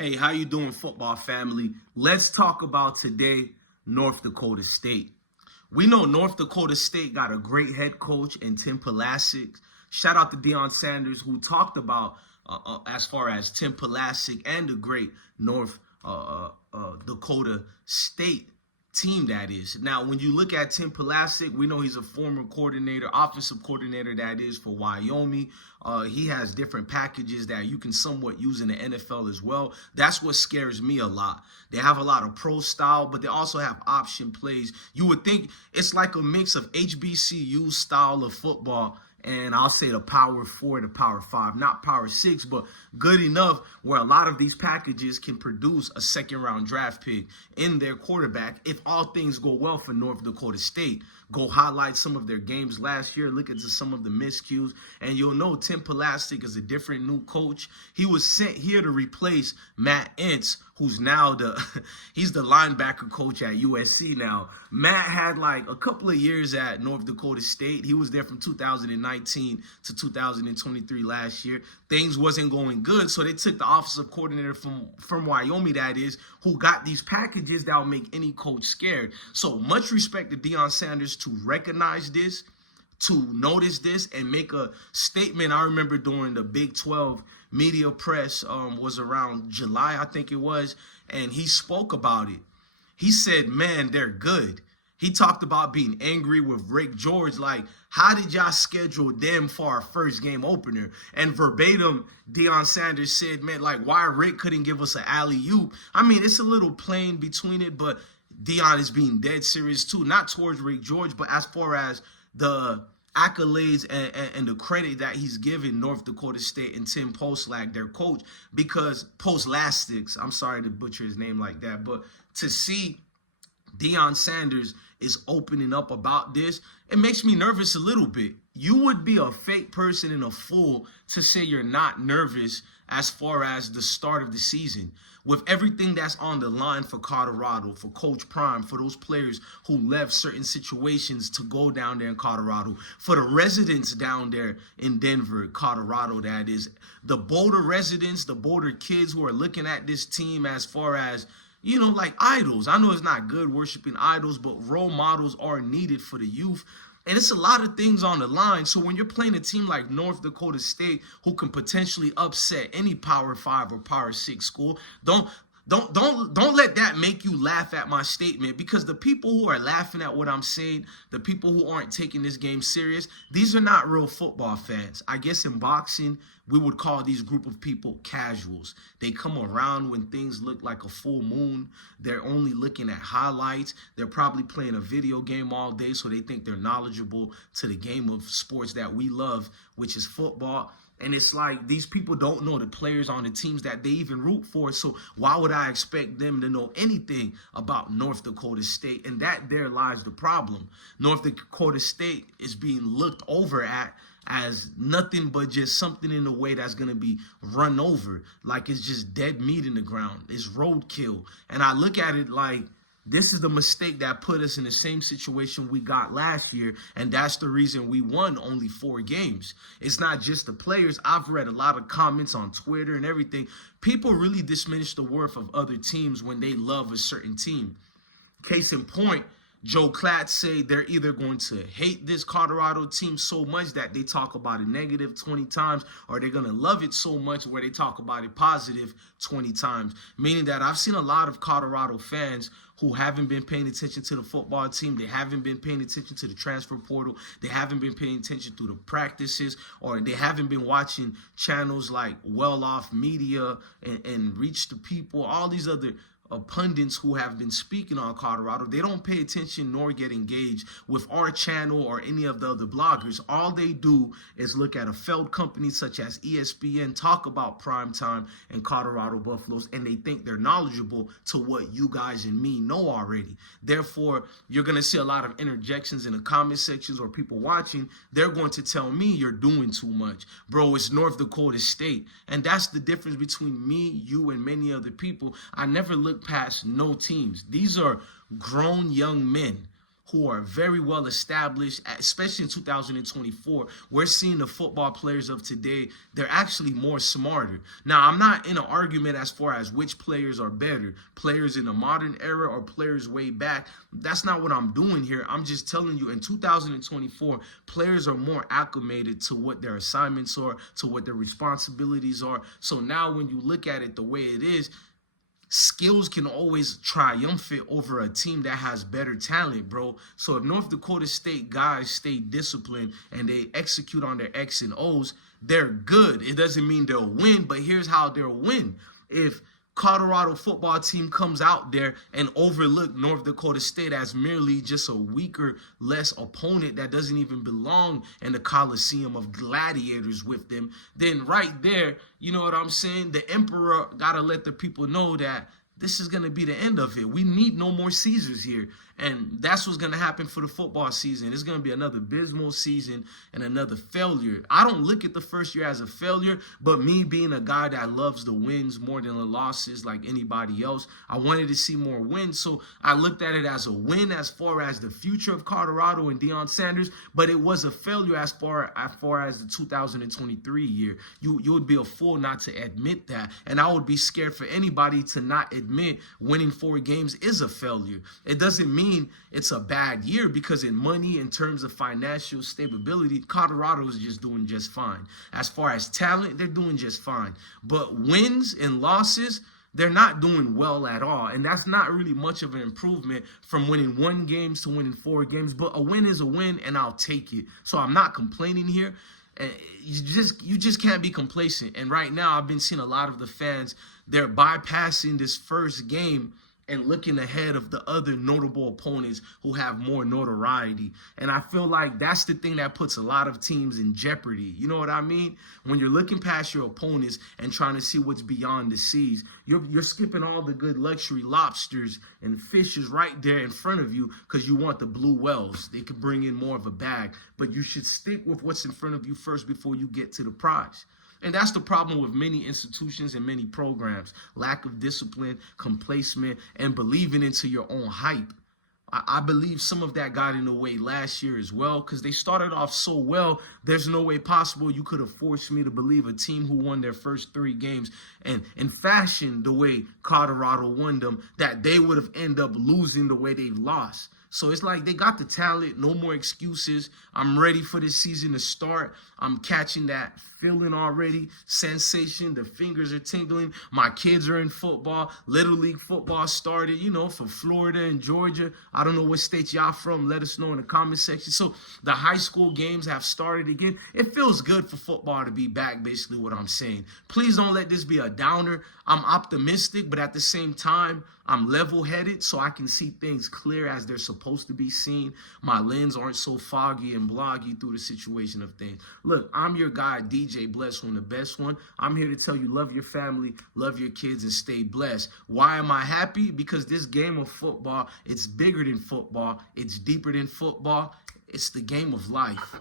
Hey, how you doing, football family? Let's talk about today North Dakota State. We know North Dakota State got a great head coach in Tim Pulaski. Shout out to Deion Sanders, who talked about as far as Tim Pulaski and the great North Dakota State team that is. Now, when you look at Tim Pulaski, we know he's a former coordinator, offensive coordinator that is for Wyoming. He has different packages that you can somewhat use in the NFL as well. That's what scares me a lot. They have a lot of pro style, but they also have option plays. You would think it's like a mix of HBCU style of football and I'll say the power 4, the power 5, not power 6, but good enough where a lot of these packages can produce a second-round draft pick in their quarterback if all things go well for North Dakota State. Go highlight some of their games last year, look into some of the miscues, and you'll know Tim Pulaski is a different new coach. He was sent here to replace Matt Entz, who's now he's the linebacker coach at USC now. Matt had like a couple of years at North Dakota State. He was there from 2019 to 2023 last year. Things wasn't going good, so they took the offensive coordinator from Wyoming, that is, who got these packages that will make any coach scared. So much respect to Deion Sanders to recognize this, to notice this, and make a statement. I remember during the Big 12 media press was around July, I think it was, and he spoke about it. He said, man, they're good. He talked about being angry with Rick George, like, how did y'all schedule them for our first game opener? And verbatim, Deion Sanders said, man, like, why Rick couldn't give us an alley-oop? I mean, it's a little plain between it, but Deion is being dead serious too, not towards Rick George, but as far as the accolades and the credit that he's given North Dakota State and Tim Pulaski, their coach, because Pulaski, I'm sorry to butcher his name like that, but to see Deion Sanders is opening up about this, it makes me nervous a little bit. You would be a fake person and a fool to say you're not nervous as far as the start of the season. With everything that's on the line for Colorado, for Coach Prime, for those players who left certain situations to go down there in Colorado, for the residents down there in Denver, Colorado, that is, the Boulder residents, the Boulder kids who are looking at this team as far as, you know, like idols. I know it's not good worshiping idols, but role models are needed for the youth. And it's a lot of things on the line. So when you're playing a team like North Dakota State, who can potentially upset any Power 5 or Power 6 school, don't let that make you laugh at my statement, because the people who are laughing at what I'm saying, the people who aren't taking this game serious, these are not real football fans. I guess in boxing, we would call these group of people casuals. They come around when things look like a full moon. They're only looking at highlights. They're probably playing a video game all day, so they think they're knowledgeable to the game of sports that we love, which is football. And it's like these people don't know the players on the teams that they even root for. So why would I expect them to know anything about North Dakota State? And that there lies the problem. North Dakota State is being looked over at as nothing but just something in a way that's going to be run over. Like it's just dead meat in the ground. It's roadkill. And I look at it like, this is the mistake that put us in the same situation we got last year, and that's the reason we won only 4 games. It's not just the players. I've read a lot of comments on Twitter and everything. People really diminish the worth of other teams when they love a certain team. Case in point, Joe Klatt say they're either going to hate this Colorado team so much that they talk about it negative 20 times, or they're going to love it so much where they talk about it positive 20 times. Meaning that I've seen a lot of Colorado fans who haven't been paying attention to the football team. They haven't been paying attention to the transfer portal. They haven't been paying attention to the practices, or they haven't been watching channels like Well Off Media and Reach the People, all these other pundits who have been speaking on Colorado. They don't pay attention nor get engaged with our channel or any of the other bloggers. All they do is look at a failed company such as ESPN, talk about primetime and Colorado Buffaloes, and they think they're knowledgeable to what you guys and me know already. Therefore, you're going to see a lot of interjections in the comment sections or people watching. They're going to tell me you're doing too much. Bro, it's North Dakota State. And that's the difference between me, you, and many other people. I never look past no teams. These are grown young men who are very well established, especially in 2024. We're seeing the football players of today, they're actually more smarter. Now, I'm not in an argument as far as which players are better, players in the modern era or players way back. That's not what I'm doing here. I'm just telling you, in 2024, players are more acclimated to what their assignments are, to what their responsibilities are. So now when you look at it the way it is, skills can always triumphant over a team that has better talent, bro. So if North Dakota State guys stay disciplined and they execute on their X and O's, they're good. It doesn't mean they'll win, but here's how they'll win. If Colorado football team comes out there and overlook North Dakota State as merely just a weaker, less opponent that doesn't even belong in the Coliseum of gladiators with them, then right there, you know what I'm saying? The emperor got to let the people know that this is going to be the end of it. We need no more Caesars here. And that's what's going to happen for the football season. It's going to be another abysmal season and another failure. I don't look at the first year as a failure, but me being a guy that loves the wins more than the losses like anybody else, I wanted to see more wins. So I looked at it as a win as far as the future of Colorado and Deion Sanders, but it was a failure as far as the 2023 year. You would be a fool not to admit that. And I would be scared for anybody to not admit winning 4 games is a failure. It doesn't mean it's a bad year, because in money, in terms of financial stability, Colorado is just doing just fine. As far as talent, they're doing just fine. But wins and losses, they're not doing well at all. And that's not really much of an improvement from winning 1 game to winning 4 games. But a win is a win, and I'll take it. So I'm not complaining here. You just can't be complacent. And right now, I've been seeing a lot of the fans, they're bypassing this first game and looking ahead of the other notable opponents who have more notoriety. And I feel like that's the thing that puts a lot of teams in jeopardy. You know what I mean? When you're looking past your opponents and trying to see what's beyond the seas, you're skipping all the good luxury lobsters and fishes right there in front of you because you want the blue whales. They could bring in more of a bag, but you should stick with what's in front of you first before you get to the prize. And that's the problem with many institutions and many programs. Lack of discipline, complacement, and believing into your own hype. I believe some of that got in the way last year as well, because they started off so well, there's no way possible you could have forced me to believe a team who won their first 3 games and in fashion the way Colorado won them, that they would have ended up losing the way they lost. So it's like they got the talent, no more excuses. I'm ready for this season to start. I'm catching that feeling already, sensation. The fingers are tingling. My kids are in football. Little League football started, for Florida and Georgia. I don't know what state y'all from. Let us know in the comment section. So the high school games have started again. It feels good for football to be back, basically what I'm saying. Please don't let this be a downer. I'm optimistic, but at the same time, I'm level-headed so I can see things clear as they're supposed to be seen. My lens aren't so foggy and bloggy through the situation of things. Look, I'm your guy, DJ Bless One, the best one. I'm here to tell you, love your family, love your kids, and stay blessed. Why am I happy? Because this game of football, it's bigger than football. It's deeper than football. It's the game of life.